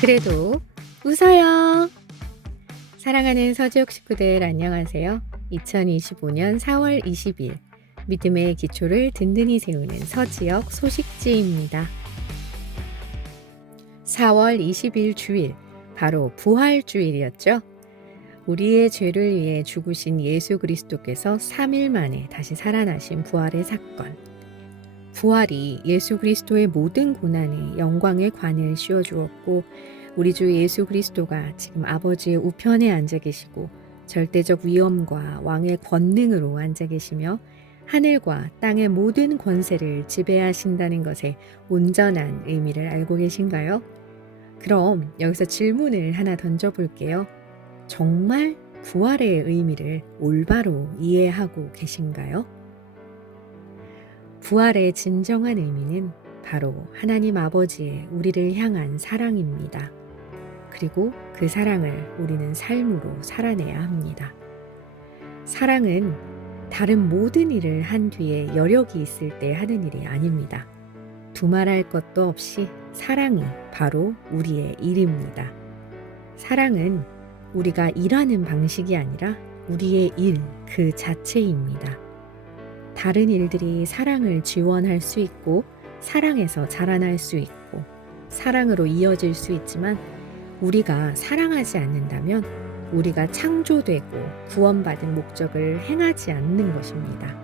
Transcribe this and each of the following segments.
그래도 웃어요. 사랑하는 서지옥 식구들 안녕하세요. 2025년 4월 20일 믿음의 기초를 든든히 세우는 서지옥 소식지입니다. 4월 20일 주일, 바로 부활주일이었죠. 우리의 죄를 위해 죽으신 예수 그리스도께서 3일 만에 다시 살아나신 부활의 사건. 부활이 예수 그리스도의 모든 고난에 영광의 관을 씌워주었고, 우리 주 예수 그리스도가 지금 아버지의 우편에 앉아 계시고 절대적 위엄과 왕의 권능으로 앉아 계시며 하늘과 땅의 모든 권세를 지배하신다는 것에 온전한 의미를 알고 계신가요? 그럼 여기서 질문을 하나 던져볼게요. 정말 부활의 의미를 올바로 이해하고 계신가요? 부활의 진정한 의미는 바로 하나님 아버지의 우리를 향한 사랑입니다. 그리고 그 사랑을 우리는 삶으로 살아내야 합니다. 사랑은 다른 모든 일을 한 뒤에 여력이 있을 때 하는 일이 아닙니다. 두말할 것도 없이 사랑이 바로 우리의 일입니다. 사랑은 우리가 일하는 방식이 아니라 우리의 일 그 자체입니다. 다른 일들이 사랑을 지원할 수 있고 사랑에서 자라날 수 있고 사랑으로 이어질 수 있지만 우리가 사랑하지 않는다면 우리가 창조되고 구원받은 목적을 행하지 않는 것입니다.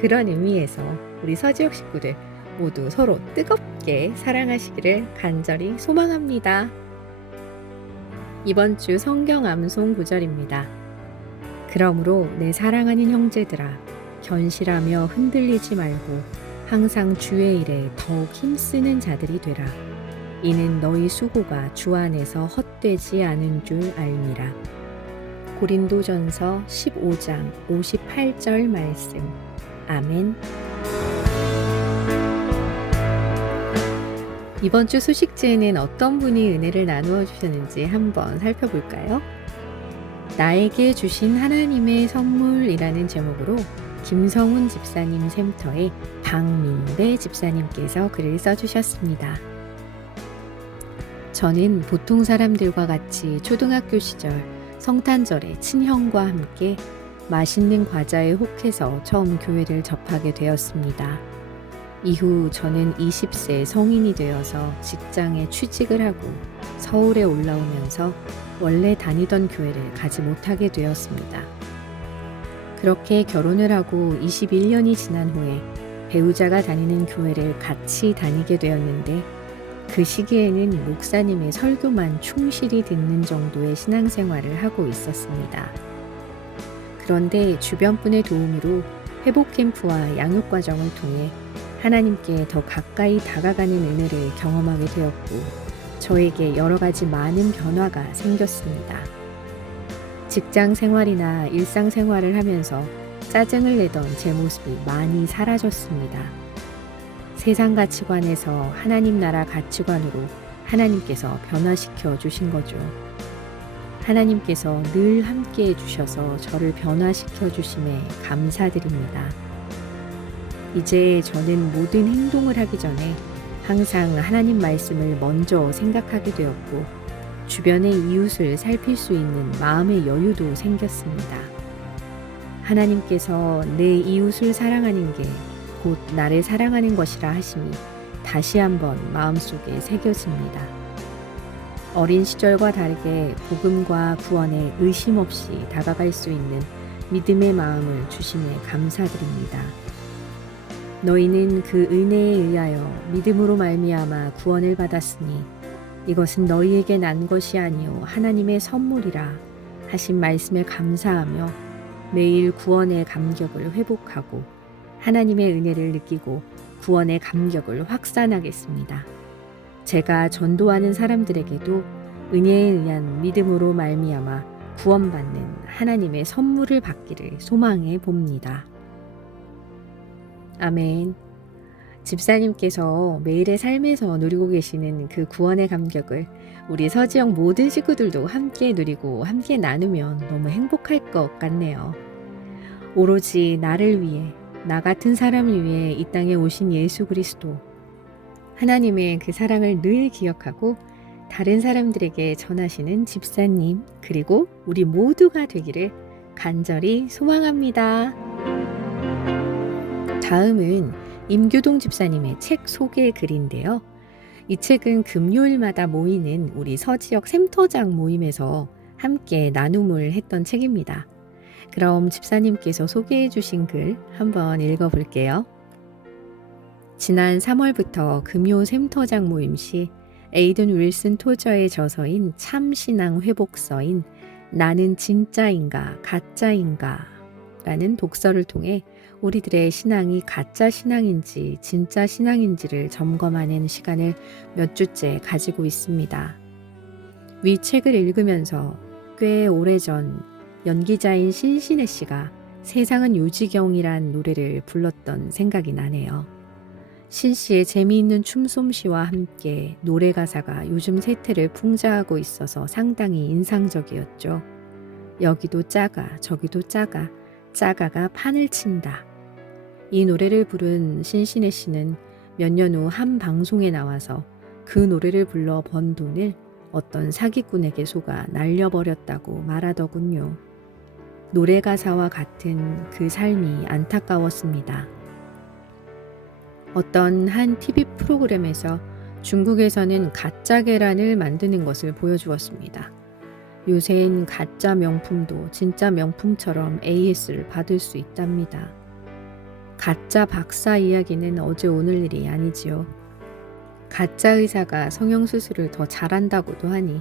그런 의미에서 우리 서지옥 식구들 모두 서로 뜨겁게 사랑하시기를 간절히 소망합니다. 이번 주 성경 암송 구절입니다. 그러므로 내 사랑하는 형제들아, 견실하며 흔들리지 말고 항상 주의 일에 더욱 힘쓰는 자들이 되라. 이는 너희 수고가 주 안에서 헛되지 않은 줄 알미라. 고린도전서 15장 58절 말씀. 아멘. 이번 주 소식지에는 어떤 분이 은혜를 나누어 주셨는지 한번 살펴볼까요? 나에게 주신 하나님의 선물이라는 제목으로 김성훈 집사님 샘터의 박민배 집사님께서 글을 써주셨습니다. 저는 보통 사람들과 같이 초등학교 시절 성탄절에 친형과 함께 맛있는 과자에 혹해서 처음 교회를 접하게 되었습니다. 이후 저는 20세 성인이 되어서 직장에 취직을 하고 서울에 올라오면서 원래 다니던 교회를 가지 못하게 되었습니다. 그렇게 결혼을 하고 21년이 지난 후에 배우자가 다니는 교회를 같이 다니게 되었는데 그 시기에는 목사님의 설교만 충실히 듣는 정도의 신앙생활을 하고 있었습니다. 그런데 주변 분의 도움으로 회복 캠프와 양육 과정을 통해 하나님께 더 가까이 다가가는 은혜를 경험하게 되었고 저에게 여러 가지 많은 변화가 생겼습니다. 직장 생활이나 일상 생활을 하면서 짜증을 내던 제 모습이 많이 사라졌습니다. 세상 가치관에서 하나님 나라 가치관으로 하나님께서 변화시켜 주신 거죠. 하나님께서 늘 함께 해주셔서 저를 변화시켜 주심에 감사드립니다. 이제 저는 모든 행동을 하기 전에 항상 하나님 말씀을 먼저 생각하게 되었고 주변의 이웃을 살필 수 있는 마음의 여유도 생겼습니다. 하나님께서 내 이웃을 사랑하는 게 곧 나를 사랑하는 것이라 하심이 다시 한번 마음속에 새겨집니다. 어린 시절과 다르게 복음과 구원에 의심 없이 다가갈 수 있는 믿음의 마음을 주심에 감사드립니다. 너희는 그 은혜에 의하여 믿음으로 말미암아 구원을 받았으니 이것은 너희에게 난 것이 아니요 하나님의 선물이라 하신 말씀에 감사하며 매일 구원의 감격을 회복하고 하나님의 은혜를 느끼고 구원의 감격을 확산하겠습니다. 제가 전도하는 사람들에게도 은혜에 의한 믿음으로 말미암아 구원받는 하나님의 선물을 받기를 소망해 봅니다. 아멘. 집사님께서 매일의 삶에서 누리고 계시는 그 구원의 감격을 우리 서지영 모든 식구들도 함께 누리고 함께 나누면 너무 행복할 것 같네요. 오로지 나를 위해, 나 같은 사람을 위해 이 땅에 오신 예수 그리스도, 하나님의 그 사랑을 늘 기억하고 다른 사람들에게 전하시는 집사님, 그리고 우리 모두가 되기를 간절히 소망합니다. 다음은 임규동 집사님의 책 소개 글인데요. 이 책은 금요일마다 모이는 우리 서지역 샘터장 모임에서 함께 나눔을 했던 책입니다. 그럼 집사님께서 소개해 주신 글 한번 읽어볼게요. 지난 3월부터 금요 샘터장 모임 시 에이든 윌슨 토저의 저서인 참신앙 회복서인 나는 진짜인가 가짜인가 라는 독서를 통해 우리들의 신앙이 가짜 신앙인지 진짜 신앙인지를 점검하는 시간을 몇 주째 가지고 있습니다. 위 책을 읽으면서 꽤 오래전 연기자인 신신혜 씨가 세상은 요지경이란 노래를 불렀던 생각이 나네요. 신 씨의 재미있는 춤솜씨와 함께 노래 가사가 요즘 세태를 풍자하고 있어서 상당히 인상적이었죠. 여기도 작아 저기도 작아 짜가가 판을 친다. 이 노래를 부른 신신혜 씨는 몇 년 후 한 방송에 나와서 그 노래를 불러 번 돈을 어떤 사기꾼에게 속아 날려버렸다고 말하더군요. 노래 가사와 같은 그 삶이 안타까웠습니다. 어떤 한 TV 프로그램에서 중국에서는 가짜 계란을 만드는 것을 보여주었습니다. 요새는 가짜 명품도 진짜 명품처럼 AS를 받을 수 있답니다. 가짜 박사 이야기는 어제 오늘 일이 아니지요. 가짜 의사가 성형수술을 더 잘한다고도 하니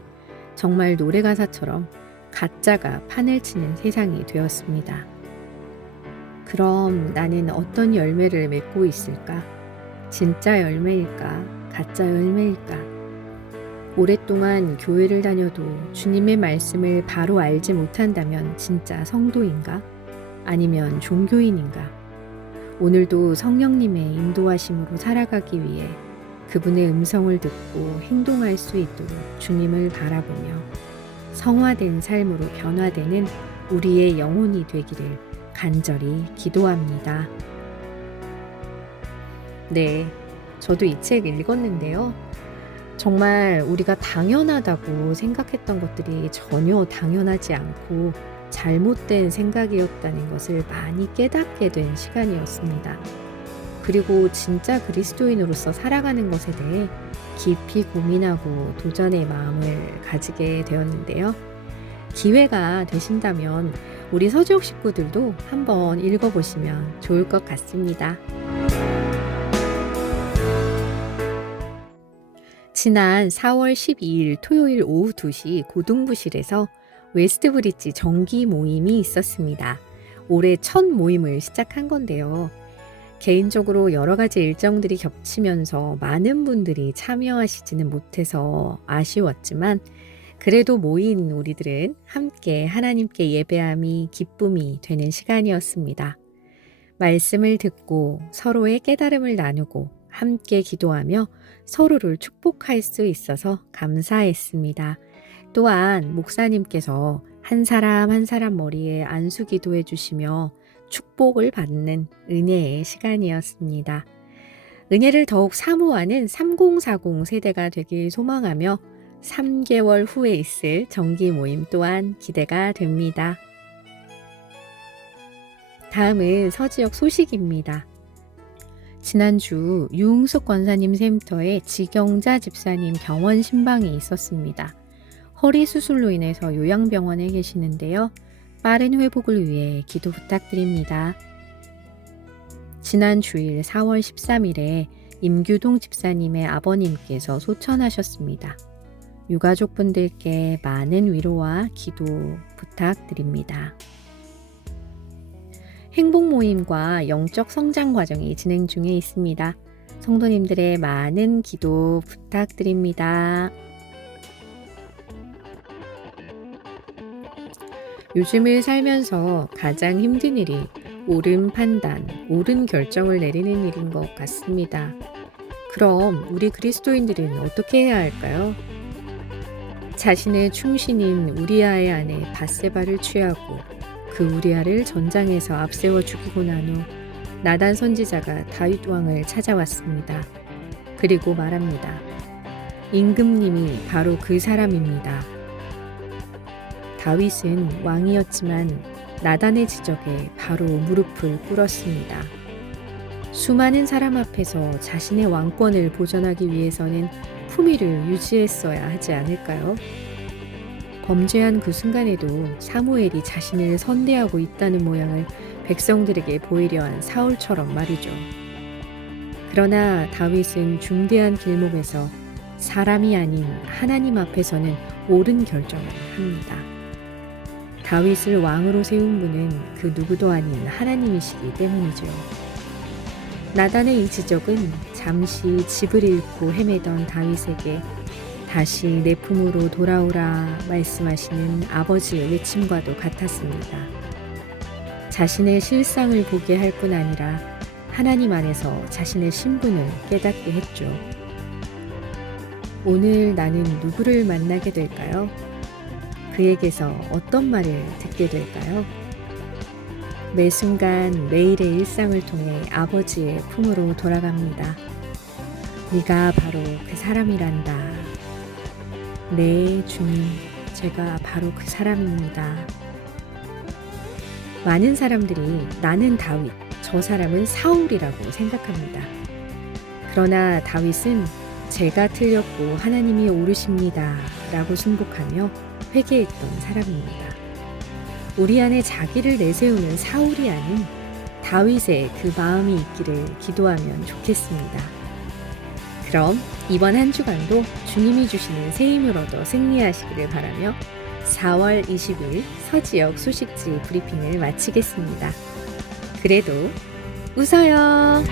정말 노래 가사처럼 가짜가 판을 치는 세상이 되었습니다. 그럼 나는 어떤 열매를 맺고 있을까? 진짜 열매일까? 가짜 열매일까? 오랫동안 교회를 다녀도 주님의 말씀을 바로 알지 못한다면 진짜 성도인가? 아니면 종교인인가? 오늘도 성령님의 인도하심으로 살아가기 위해 그분의 음성을 듣고 행동할 수 있도록 주님을 바라보며 성화된 삶으로 변화되는 우리의 영혼이 되기를 간절히 기도합니다. 네, 저도 이 책 읽었는데요. 정말 우리가 당연하다고 생각했던 것들이 전혀 당연하지 않고 잘못된 생각이었다는 것을 많이 깨닫게 된 시간이었습니다. 그리고 진짜 그리스도인으로서 살아가는 것에 대해 깊이 고민하고 도전의 마음을 가지게 되었는데요. 기회가 되신다면 우리 서지역 식구들도 한번 읽어보시면 좋을 것 같습니다. 지난 4월 12일 토요일 오후 2시 고등부실에서 웨스트브리지 정기 모임이 있었습니다. 올해 첫 모임을 시작한 건데요. 개인적으로 여러 가지 일정들이 겹치면서 많은 분들이 참여하시지는 못해서 아쉬웠지만 그래도 모인 우리들은 함께 하나님께 예배함이 기쁨이 되는 시간이었습니다. 말씀을 듣고 서로의 깨달음을 나누고 함께 기도하며 서로를 축복할 수 있어서 감사했습니다. 또한 목사님께서 한 사람 한 사람 머리에 안수 기도해 주시며 축복을 받는 은혜의 시간이었습니다. 은혜를 더욱 사모하는 3040 세대가 되길 소망하며 3개월 후에 있을 정기 모임 또한 기대가 됩니다. 다음은 서지역 소식입니다. 지난주 유흥숙 권사님 샘터에 지경자 집사님 병원 신방이 있었습니다. 허리 수술로 인해서 요양병원에 계시는데요. 빠른 회복을 위해 기도 부탁드립니다. 지난 주일 4월 13일에 임규동 집사님의 아버님께서 소천하셨습니다. 유가족분들께 많은 위로와 기도 부탁드립니다. 행복 모임과 영적 성장 과정이 진행 중에 있습니다. 성도님들의 많은 기도 부탁드립니다. 요즘을 살면서 가장 힘든 일이 옳은 판단, 옳은 결정을 내리는 일인 것 같습니다. 그럼 우리 그리스도인들은 어떻게 해야 할까요? 자신의 충신인 우리아의 아내 밧세바를 취하고 그 우리아를 전장에서 앞세워 죽이고 난 후 나단 선지자가 다윗 왕을 찾아왔습니다. 그리고 말합니다. 임금님이 바로 그 사람입니다. 다윗은 왕이었지만 나단의 지적에 바로 무릎을 꿇었습니다. 수많은 사람 앞에서 자신의 왕권을 보존하기 위해서는 품위를 유지했어야 하지 않을까요? 범죄한 그 순간에도 사무엘이 자신을 선대하고 있다는 모양을 백성들에게 보이려 한 사울처럼 말이죠. 그러나 다윗은 중대한 길목에서 사람이 아닌 하나님 앞에서는 옳은 결정을 합니다. 다윗을 왕으로 세운 분은 그 누구도 아닌 하나님이시기 때문이죠. 나단의 이 지적은 잠시 집을 잃고 헤매던 다윗에게 다시 내 품으로 돌아오라 말씀하시는 아버지의 외침과도 같았습니다. 자신의 실상을 보게 할 뿐 아니라 하나님 안에서 자신의 신분을 깨닫게 했죠. 오늘 나는 누구를 만나게 될까요? 그에게서 어떤 말을 듣게 될까요? 매 순간 매일의 일상을 통해 아버지의 품으로 돌아갑니다. 네가 바로 그 사람이란다. 네, 주님, 제가 바로 그 사람입니다. 많은 사람들이 나는 다윗, 저 사람은 사울이라고 생각합니다. 그러나 다윗은 제가 틀렸고 하나님이 옳으십니다 라고 순복하며 회개했던 사람입니다. 우리 안에 자기를 내세우는 사울이 아닌 다윗의 그 마음이 있기를 기도하면 좋겠습니다. 그럼 이번 한 주간도 주님이 주시는 새 힘을 얻어 승리하시기를 바라며 4월 20일 서지역 소식지 브리핑을 마치겠습니다. 그래도 웃어요.